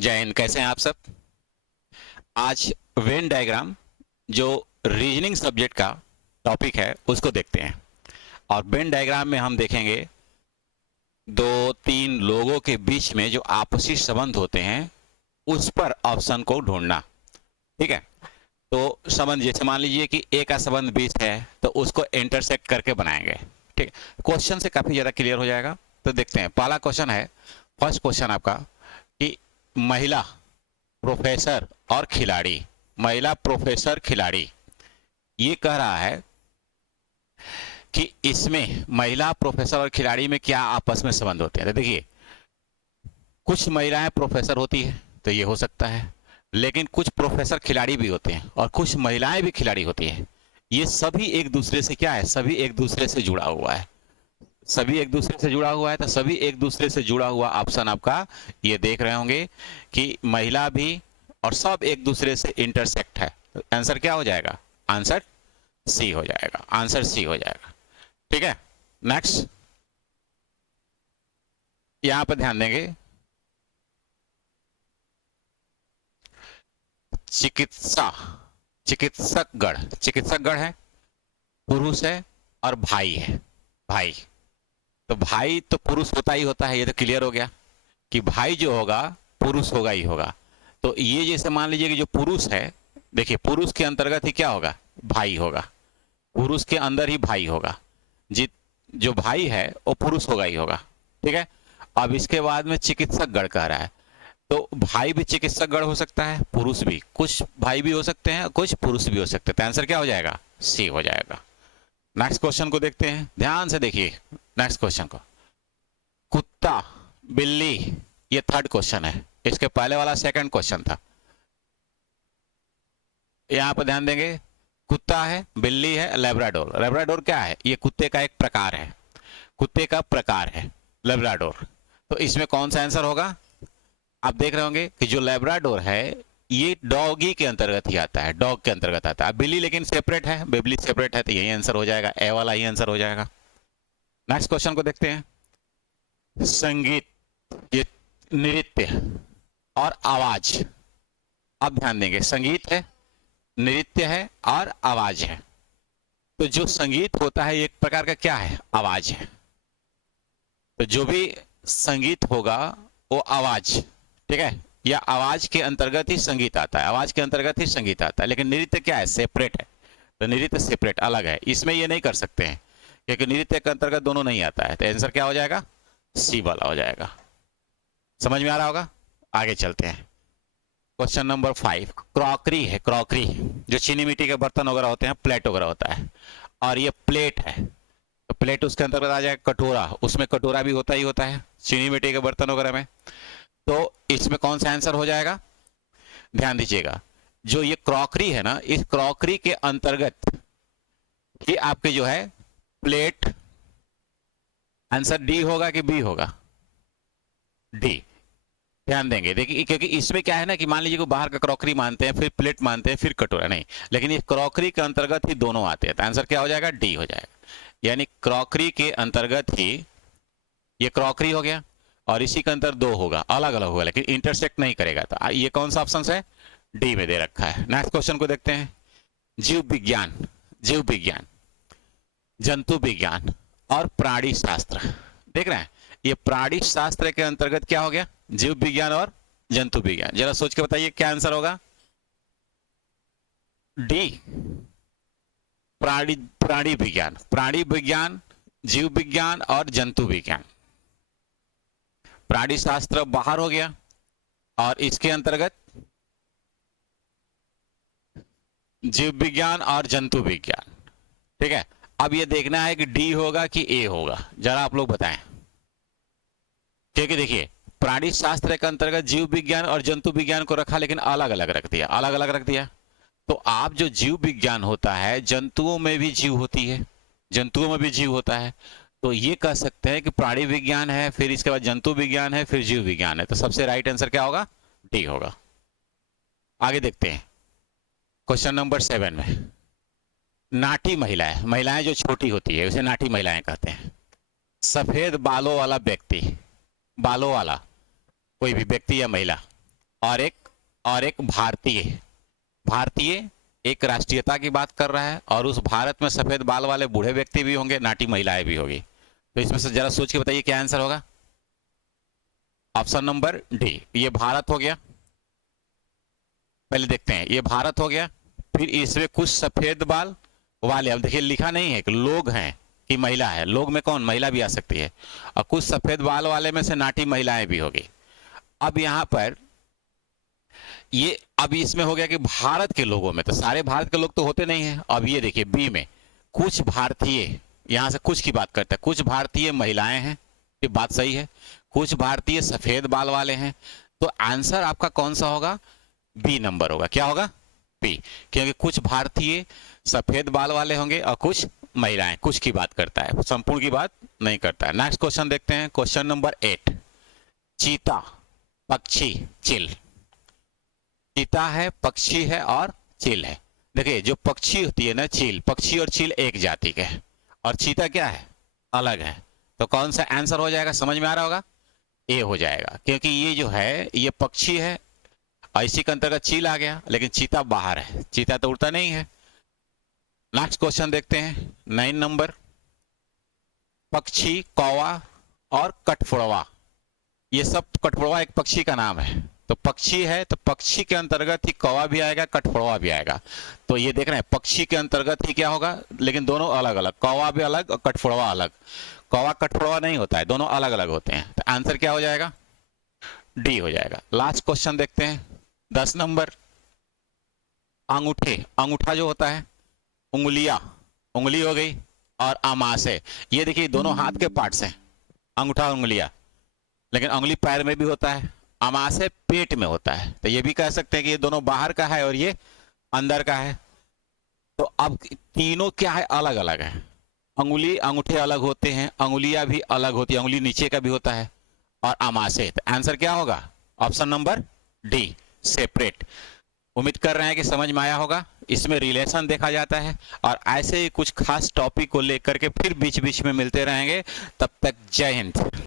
जय हिंद। कैसे हैं आप सब? आज वेन डायग्राम जो रीजनिंग सब्जेक्ट का टॉपिक है उसको देखते हैं। और वेन डायग्राम में हम देखेंगे दो तीन लोगों के बीच में जो आपसी संबंध होते हैं उस पर ऑप्शन को ढूंढना। ठीक है, तो संबंध जैसे मान लीजिए कि ए का संबंध 20 है तो उसको इंटरसेक्ट करके बनाएंगे। ठीक है, क्वेश्चन से काफी ज्यादा क्लियर हो जाएगा। तो देखते हैं, पहला क्वेश्चन है, फर्स्ट क्वेश्चन आपका कि महिला प्रोफेसर और खिलाड़ी, महिला प्रोफेसर खिलाड़ी, ये कह रहा है कि इसमें महिला प्रोफेसर और खिलाड़ी में क्या आपस में संबंध होते हैं। तो देखिए, कुछ महिलाएं प्रोफेसर होती है तो ये हो सकता है, लेकिन कुछ प्रोफेसर खिलाड़ी भी होते हैं और कुछ महिलाएं भी खिलाड़ी होती हैं। ये सभी एक दूसरे से क्या है, सभी एक दूसरे से जुड़ा हुआ है। सभी एक दूसरे से जुड़ा हुआ है तो सभी एक दूसरे से जुड़ा हुआ ऑप्शन आपका ये देख रहे होंगे कि महिला भी और सब एक दूसरे से इंटरसेक्ट है। आंसर क्या हो जाएगा? आंसर सी हो जाएगा। आंसर सी हो जाएगा। ठीक है, नेक्स्ट यहां पर ध्यान देंगे, चिकित्सा, चिकित्सकगण, चिकित्सकगण है, पुरुष है और भाई है। भाई, तो भाई तो पुरुष होता ही होता है, ये तो क्लियर हो गया कि भाई जो होगा पुरुष होगा ही होगा। तो ये जैसे मान लीजिए कि जो पुरुष है, देखिए पुरुष के अंतर्गत ही क्या होगा? भाई होगा। पुरुष के अंदर ही भाई होगा। जित जो भाई है वो पुरुष होगा ही होगा। ठीक है, अब इसके बाद में चिकित्सक गण कह रहा है, तो भाई भी चिकित्सक गण हो सकता है, पुरुष भी, कुछ भाई भी हो सकते हैं, कुछ पुरुष भी हो सकते हैं। तो आंसर क्या हो जाएगा? सी हो जाएगा। नेक्स्ट क्वेश्चन को देखते हैं, ध्यान से देखिए नेक्स्ट क्वेश्चन को। कुत्ता, बिल्ली, ये थर्ड क्वेश्चन है, इसके पहले वाला सेकंड क्वेश्चन था। यहां पर ध्यान देंगे, कुत्ता है, बिल्ली है, लेब्राडोर। लेब्राडोर क्या है? ये कुत्ते का एक प्रकार है, कुत्ते का प्रकार है लेब्राडोर। तो इसमें कौन सा आंसर होगा? आप देख रहे होंगे कि जो लेब्राडोर है ये डॉगी के अंतर्गत ही आता है, डॉग के अंतर्गत आता है। बिल्ली लेकिन सेपरेट है, बिल्ली सेपरेट है, तो यही आंसर हो जाएगा, ए वाला ही आंसर हो जाएगा। नेक्स्ट क्वेश्चन को देखते हैं, संगीत, ये नृत्य और आवाज। अब ध्यान देंगे, संगीत है, नृत्य है और आवाज है। तो जो संगीत होता है एक प्रकार का क्या है? आवाज है। तो जो भी संगीत होगा वो आवाज, ठीक है, या आवाज के अंतर्गत ही संगीत आता है, आवाज के अंतर्गत ही संगीत आता है। लेकिन नृत्य क्या है? सेपरेट है। तो नृत्य सेपरेट अलग है, इसमें ये नहीं कर सकते हैं क्योंकि नृत्य के अंतर्गत दोनों नहीं आता है। तो आंसर क्या हो जाएगा? सी वाला हो जाएगा। समझ में आ रहा होगा? आगे चलते हैं, क्वेश्चन नंबर 5। क्रॉकरी है, क्रॉकरी जो चीनी मिट्टी के बर्तन वगैरह होते हैं, प्लेट वगैरह होता है, और ये प्लेट है। तो प्लेट उसके अंतर्गत आ जाएगा। कटोरा, उसमें कटोरा भी होता ही होता है चीनी मिट्टी के बर्तन वगैरह में। तो इसमें कौन सा आंसर हो जाएगा? ध्यान दीजिएगा, जो ये क्रॉकरी है ना, इस क्रॉकरी के अंतर्गत ये आपके जो है प्लेट, आंसर डी होगा कि बी होगा? डी। ध्यान देंगे, देखिए क्योंकि इसमें क्या है ना कि मान लीजिए को बाहर का क्रॉकरी मानते हैं, फिर प्लेट मानते हैं, फिर कटोरा, नहीं, लेकिन ये क्रॉकरी के अंतर्गत ही दोनों आते हैं। तो आंसर क्या हो जाएगा? डी हो जाएगा। यानी क्रॉकरी के अंतर्गत ही ये क्रॉकरी हो गया और इसी के अंतर दो होगा, अलग अलग होगा, लेकिन इंटरसेक्ट नहीं करेगा। तो ये कौन सा ऑप्शन है? डी में दे रखा है। नेक्स्ट क्वेश्चन को देखते हैं, जीव विज्ञान, जीव विज्ञान, जंतु विज्ञान और प्राणी शास्त्र। देख रहे हैं, ये प्राणी शास्त्र के अंतर्गत क्या हो गया? जीव विज्ञान और जंतु विज्ञान। जरा सोच के बताइए क्या आंसर होगा? डी, प्राणी, प्राणी विज्ञान, प्राणी विज्ञान, जीव विज्ञान और जंतु विज्ञान। प्राणी शास्त्र बाहर हो गया और इसके अंतर्गत जीव विज्ञान और जंतु विज्ञान। ठीक है, अब ये देखना है कि डी होगा कि ए होगा, जरा आप लोग बताएं। क्योंकि देखिए प्राणी शास्त्र के अंतर्गत जीव विज्ञान और जंतु विज्ञान को रखा, लेकिन अलग अलग रख दिया, अलग अलग रख दिया। तो आप जो जीव विज्ञान होता है, जंतुओं में भी जीव होती है, जंतुओं में भी जीव होता है, तो ये कह सकते हैं कि प्राणी विज्ञान है, फिर इसके बाद जंतु विज्ञान है, फिर जीव विज्ञान है। तो सबसे राइट आंसर क्या होगा? डी होगा। आगे देखते हैं, क्वेश्चन नंबर 7 में, नाटी महिलाएं, महिलाएं जो छोटी होती है उसे नाटी महिलाएं कहते हैं। सफेद बालों वाला व्यक्ति, बालों वाला कोई भी व्यक्ति या महिला, और एक भारतीय। भारतीय एक राष्ट्रीयता की बात कर रहा है, और उस भारत में सफेद बाल वाले बूढ़े व्यक्ति भी होंगे, नाटी महिलाएं भी होगी। तो इसमें से जरा सोच के बताइए क्या आंसर होगा। ऑप्शन नंबर डी, ये भारत हो गया। पहले देखते हैं, ये भारत हो गया, फिर इसमें कुछ सफेद बाल वाले, अब देखिए लिखा नहीं है कि लोग हैं कि महिला है, लोग में कौन, महिला भी आ सकती है, और कुछ सफेद बाल वाले में से नाटी महिलाएं भी होगी। अब यहां पर ये, अब इसमें हो गया कि भारत के लोगों में, तो सारे भारत के लोग तो होते नहीं हैं। अब ये देखिए बी में कुछ भारतीय, यहां से कुछ की बात करते हैं, कुछ भारतीय महिलाएं हैं, ये बात सही है, कुछ भारतीय सफेद बाल वाले हैं। तो आंसर आपका कौन सा होगा, बी नंबर होगा। क्या होगा, बी, क्योंकि कुछ भारतीय सफेद बाल वाले होंगे और कुछ महिलाएं, कुछ की बात करता है, संपूर्ण की बात नहीं करता है। नेक्स्ट क्वेश्चन देखते हैं, क्वेश्चन नंबर 8। चीता, पक्षी, चिल। चीता है, पक्षी है और चील है। देखिए जो पक्षी होती है ना, चील, पक्षी और चील एक जाति के हैं, और चीता क्या है, अलग है। तो कौन सा आंसर हो जाएगा, समझ में आ रहा होगा, ए हो जाएगा, क्योंकि ये जो है ये पक्षी है, और इसी के अंतर्गत चील आ गया, लेकिन चीता बाहर है, चीता तो उड़ता नहीं है। नेक्स्ट क्वेश्चन देखते हैं, 9 नंबर। पक्षी, कौवा और कठफोड़वा, ये सब, कठफोड़वा एक पक्षी का नाम है, तो पक्षी है तो पक्षी के अंतर्गत ही कौवा भी आएगा, कठफोड़वा भी आएगा। तो ये देख रहे हैं पक्षी के अंतर्गत ही क्या होगा, लेकिन दोनों अलग अलग, कौवा भी अलग और कठफोड़वा अलग। कौवा कठफोड़वा नहीं होता है, दोनों अलग अलग होते हैं। तो आंसर क्या हो जाएगा, डी हो जाएगा। लास्ट क्वेश्चन देखते हैं, 10 नंबर। अंगूठे, अंगूठा जो होता है, उंगलियां, उंगली हो गई, और अमाशय, ये देखिए दोनों हाथ के पार्ट्स हैं, अंगूठा और उंगलियां, लेकिन उंगली पैर में भी होता है, अमाशय पेट में होता है। तो ये भी कह सकते हैं कि ये दोनों बाहर का है और ये अंदर का है। तो अब तीनों क्या है, अलग अलग है। अंगुली, अंगूठे अलग होते हैं, अंगुलियां भी अलग होती है, अंगुली नीचे का भी होता है, और अमाशय। तो आंसर क्या होगा, ऑप्शन नंबर डी, सेपरेट। उम्मीद कर रहे हैं कि समझ में आया होगा। इसमें रिलेशन देखा जाता है, और ऐसे ही कुछ खास टॉपिक को लेकर के फिर बीच बीच में मिलते रहेंगे। तब तक जय हिंद।